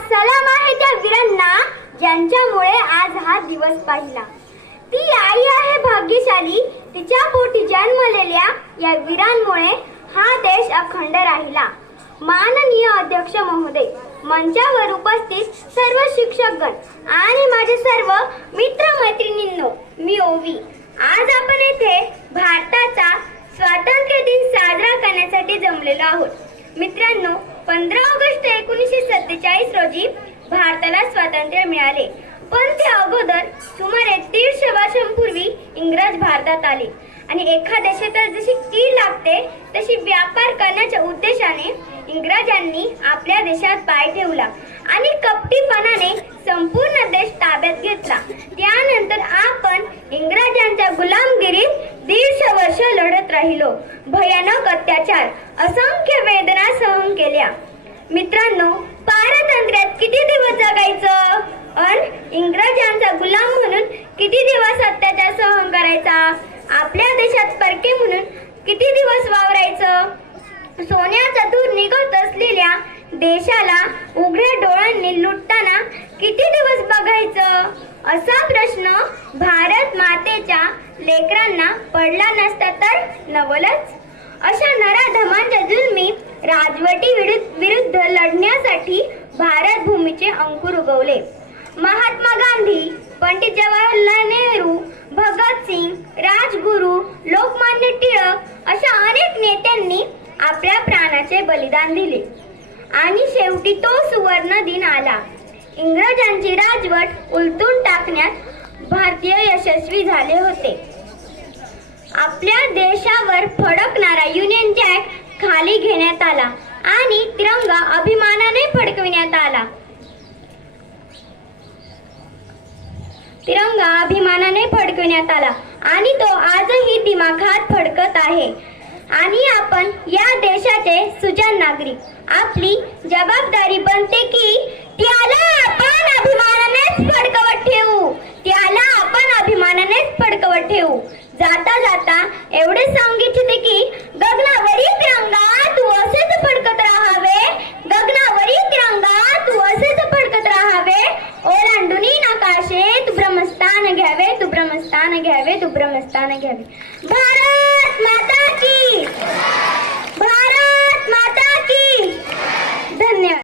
सलाम आहे त्या वीरांना ज्यांच्यामुळे आज हा दिवस पाहिला। ती आई आहे भाग्यशाली, तिच्या पोटी जन्मलेल्या या वीरांमुळे हा देश अखंड राहिला। माननीय अध्यक्ष महोदय, मंचावर उपस्थित सर्व शिक्षकगण आणि माझे सर्व मित्र मैत्रिणींनो, मी ओवी। आज आपण येथे भारताचा स्वातंत्र्य दिन साजरा करण्यासाठी जमलेलो आहोत। मित्रांनो, 15 ऑगस्ट 1947 रोजी भारताला स्वातंत्र्य मिळाले, पण त्या अगोदर सुमारे 150 वर्षांपूर्वी इंग्रज भारतात आले आणि एका देशात जशी कीड लागते तशी व्यापार करण्याच्या उद्देशाने इंग्रजांनी आपल्या देशात पाय ठेवला आणि कपटीपणाने संपूर्ण देश ताब्यात घेतला। त्यानंतर आपण इंग्रजांच्या गुलामगिरीत 150 वर्ष लढत राहिलो, भयानक अत्याचार, असंख्य वेदना सहन केल्या। मित्रांनो, पारतंत्र्यात किती दिवस जगायचं आणि इंग्रजांचा गुलाम म्हणून किती दिवस अत्याचार सहन करायचा? आपल्या देशात परके म्हणून किती दिवस वावरायचं? सोन्याचा धूर निघत असलेल्या देशाला उघड्या डोळ्यांनी लुटताना किती दिवस बघायचं? असा प्रश्न भारत मातेच्या लेकरांना पडला नसता तर नवलच। अशा नराधमांच्या जुलमी राजवटी विरुद्ध लढण्यासाठी भारत भूमीचे अंकुर उगवले। महात्मा गांधी, पंडित जवाहरलाल नेहरू, भगतसिंग, राजगुरू, लोकमान्य टिळक अशा अनेक नेत्यांनी आपल्या प्राणाचे बलिदान दिले आणि शेवटी तो सुवर्ण दिन आला। इंग्रजांची राजवट उलटून टाकण्यात भारतीय यशस्वी झाले होते। आपल्या देशावर फडकणारा युनियन जॅक खाली घेण्यात आला आणि तिरंगा अभिमानाने फडकविण्यात आला। आणि तो आजही दिमाखात फडकत आहे। आणि आपण या देशाचे सुजाण नागरिक, आपली जबाबदारी बनते की त्याला आपण अभिमानानेच फडकवत ठेवू। जाता जाता एवढे सांगू इच्छिते की गगनावरी तिरंगा तू असेच फडकत राहावे, ओलांडून नकाशे तू ब्रह्मस्थान घ्यावे। भारत माता की